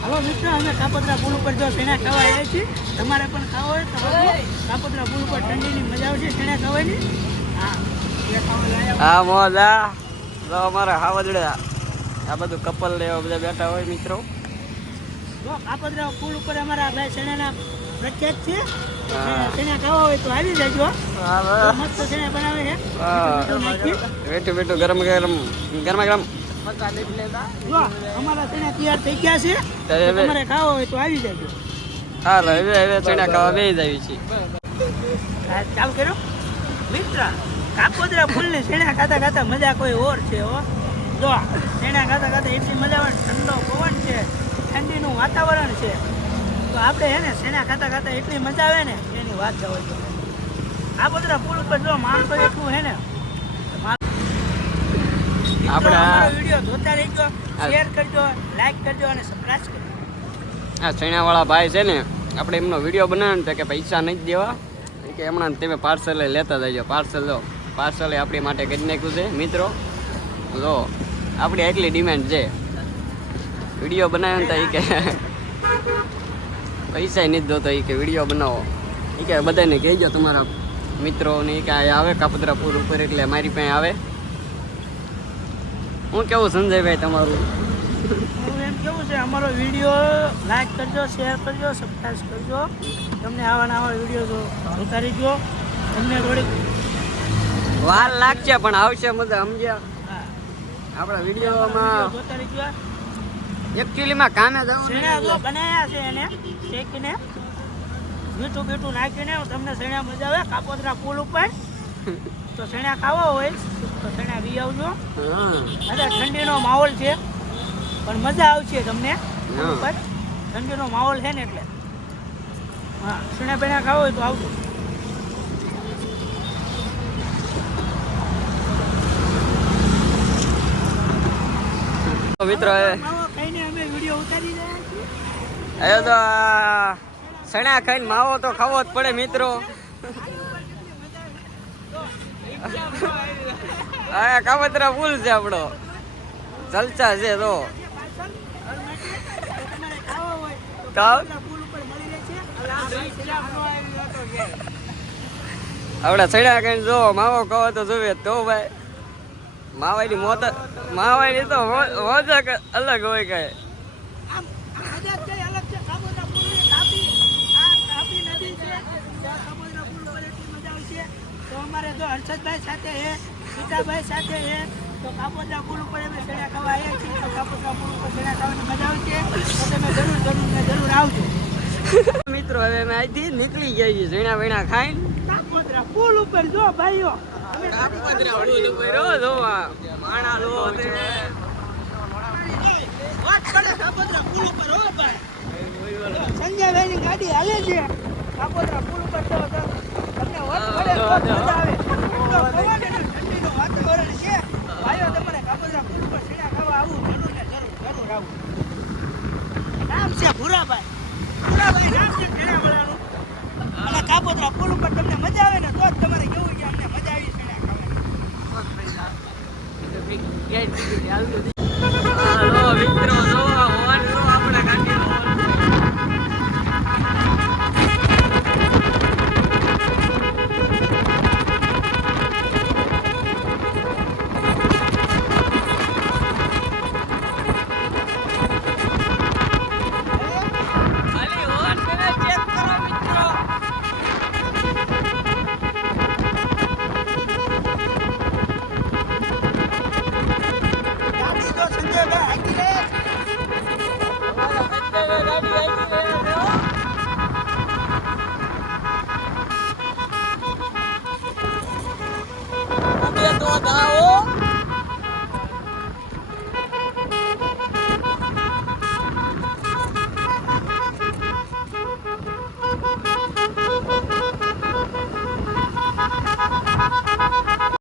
Hello મિત્રો, અમે કાપોદ્રા પુલ ઉપર જો શેણા ખાવા આવ્યા છીએ. તમારે પણ ખાવા હોય તો કાપોદ્રા પુલ ઉપર ઠંડીની મજા આવશે શેણા ખાવાની. હા મોજા તો અમારા હાવજડા આ બધું કપલ ને એવા બધા બેઠા હોય મિત્રો. જો કાપોદ્રા પુલ ઉપર અમારા ભાઈ શેણાના પ્રખ્યાત છે. શેણા ખાવા હોય તો આવી જજો. મસ્ત શેણા બનાવે છે. બેઠું બેઠું ગરમ ગરમ ગરમા ગરમ જો અમારા શેણા તૈયાર થઈ ગયા છે. તમારે ખાવા હોય તો આવી જજો. હા હવે હવે ચણા ખાવા બે જ આવી છે. ચાલુ કર્યો મિત્ર. કાપોદ્રા પુલની શેણા ખાતા ખાતા મજા કોઈ ઓર છે. હો જો શેણા ખાતા ખાતા એટલી મજા આવે. ઠંડો પવન છે, ઠંડીનું વાતાવરણ છે. તો આપણે હે ને શેણા ખાતા ખાતા એટલી મજા આવે ને એની વાત જવા દો. કાપોદ્રા પુલ ઉપર જો માણસો એટલું હે ને. આપણે વિડીયો જોતા રહેજો, શેર કરજો, લાઈક કરજો અને સબસ્ક્રાઇબ કરજો. આ ચણાવાળા ભાઈ છે ને, આપણે એમનો વિડીયો બનાવ્યો ને કે પૈસા નહીં દેવા કે હમણાં તમે પાર્સલ લેતા જજો. પાર્સલ આપણી માટે કરી નાખ્યું છે મિત્રો. જો આપણી એટલી ડિમાન્ડ છે. વિડીયો બનાવ્યો ને તો એ કે પૈસા નથી જોતો. એ કે વિડીયો બનાવો. એ કે બધાને કહેજો તમારા મિત્રોને કે આવે કાપોદ્રા પુલ ઉપર એટલે મારી પાસે આવે. હું કેવું સંજયભાઈ તમારું? હું એમ કેવું છે, અમારો વિડીયો લાઈક કરજો, શેર કરજો, સબસ્ક્રાઇબ કરજો. તમને આવા નવા વિડીયો જોતા રહેજો. તમને થોડીક વાર લાગશે પણ આવશે મજા. સમજ્યા? આપણા વિડીયોમાં જોતા રહેજો. એકચ્યુઅલીમાં કામે શેણા જો બનાવ્યા છે એને શેકીને મીઠું બીઠું નાખીને તમને શેણા મજા આવે કાપોદ્રા પુલ ઉપર. તો શેણા ખાવા હોય તો શેણા બી આવજો. અત્યારે ઠંડીનો માહોલ છે પણ મજા આવશે તમને ઉપર. ઠંડીનો માહોલ છે ને એટલે હા શેણા બેણા ખાવા હોય તો આવજો. મિત્રો ખાઈને અમે વિડીયો ઉતારી રહ્યા છીએ. હવે તો શેણા ખાઈને માવો તો ખાવો જ પડે મિત્રો. હા કાપોદ્રા પુલ છે આપણો. જલસા છે તો આપડા ચડ્યા કઈ જો માવો ખાવો તો જોવે તો ભાઈ. માવાની મોત માવાની તો મજા અલગ હોય કઈ. અમારે જો હર્ષદભાઈ સાથે છે, સીતાભાઈ સાથે છે. તો કાપોદ્રા પુલ ઉપર અમે શેણા ખાવા આવ્યા છીએ. તો કાપોદ્રા પુલ ઉપર શેણા ખાવાની મજા આવશે. તો તમે જરૂર આવજો મિત્રો. હવે અમે અહીંથી નીકળી ગયા છીએ ઝીણા વીણા ખાઈને. કાપોદ્રા પુલ ઉપર જો ભાઈઓ કાપોદ્રા પુલ ઉપર જો માણા લો કાપોદ્રા પુલ ઉપર હો ભાઈ. સંજયભાઈની ગાડી હાલે છે કાપોદ્રા પુલ ઉપર. તો તમને મજા આવે. ઠંડીનું વાતાવરણ છે ભાઈઓ. તમારે કાપોદ્રા પુલ ઉપર શેણા ખાવા આવું જરૂર ને જરૂર આવું. નામ છે ભૂરાભાઈ નામ છે શેણાવાળાનું. અને કાપોદ્રા પુલ ઉપર તમને મજા આવે ને તો જ તમારે કેવું કે અમને મજા આવી શેણા ખાવાની. મિત્રો જો આપણે ગાડી તો